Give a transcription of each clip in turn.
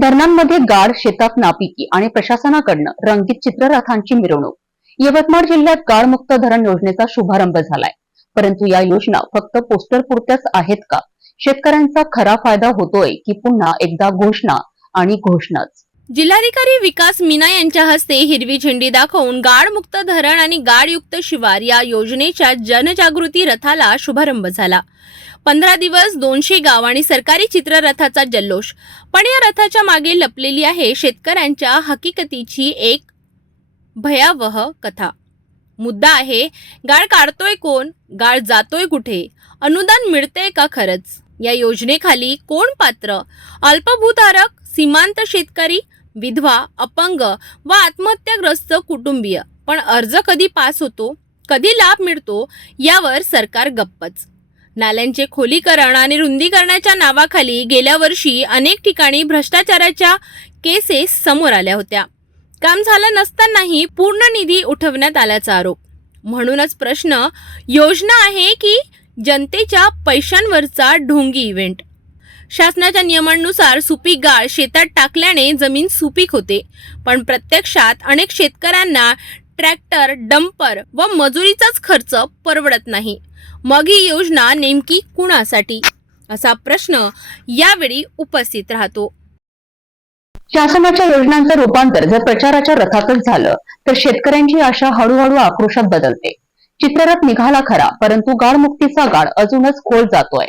धरणांमध्ये गाड शेतात नापिकी आणि प्रशासनाकडनं रंगीत चित्ररथांची मिरवणूक. यवतमाळ जिल्ह्यात गाळमुक्त धरण योजनेचा शुभारंभ झालाय. परंतु या योजना फक्त पोस्टर पुरत्याच आहेत का? शेतकऱ्यांचा खरा फायदा होतोय की पुन्हा एकदा घोषणा आणि घोषणाच. जिल्हाधिकारी विकास मीना यांच्या हस्ते हिरवी झेंडी दाखवून गाडमुक्त धरण आणि गाडयुक्त शिवार या योजनेच्या जनजागृती रथाला शुभारंभ झाला. पंधरा दिवस दोनशे गाव आणि सरकारी चित्ररथाचा जल्लोष. पण या रथाच्या मागे लपलेली आहे शेतकऱ्यांच्या हकीकतीची एक भयावह कथा. मुद्दा आहे गाळ काढतोय कोण? गाळ जातोय कुठे? अनुदान मिळतंय का खरंच? या योजनेखाली कोण पात्र? अल्पभूधारक सीमांत शेतकरी? विधवा अपंग व आत्महत्याग्रस्त कुटुंबीय. पण अर्ज कधी पास होतो कधी लाभ मिळतो यावर सरकार गप्पच. नाल्यांचे खोलीकरण आणि रुंदीकरणाच्या नावाखाली गेल्या वर्षी अनेक ठिकाणी भ्रष्टाचाराच्या केसेस समोर आल्या होत्या. काम झालं नसतानाही पूर्ण निधी उठवण्यात आल्याचा आरोप. म्हणूनच प्रश्न योजना आहे की जनतेच्या पैशांवरचा ढोंगी इव्हेंट. शासनाच्या नियमांनुसार सुपीक गाळ शेतात टाकल्याने जमीन सुपीक होते. पण प्रत्यक्षात अनेक शेतकऱ्यांना ट्रॅक्टर डंपर व मजुरीचाच खर्च परवडत नाही. मग ही योजना नेमकी कुणासाठी? असा प्रश्न यावेळी उपस्थित राहतो. शासनाच्या योजनांचं रूपांतर जर प्रचाराच्या रथातच झालं तर शेतकऱ्यांची आशा हळूहळू आक्रोशात बदलते. चित्ररथ निघाला खरा परंतु गाळमुक्तीचा गाळ अजूनच खोल जातोय.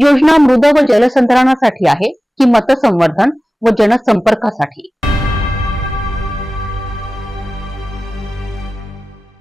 योजना मृद व जलसंधारणासाठी आहे की मतसंवर्धन व जनसंपर्कासाठी.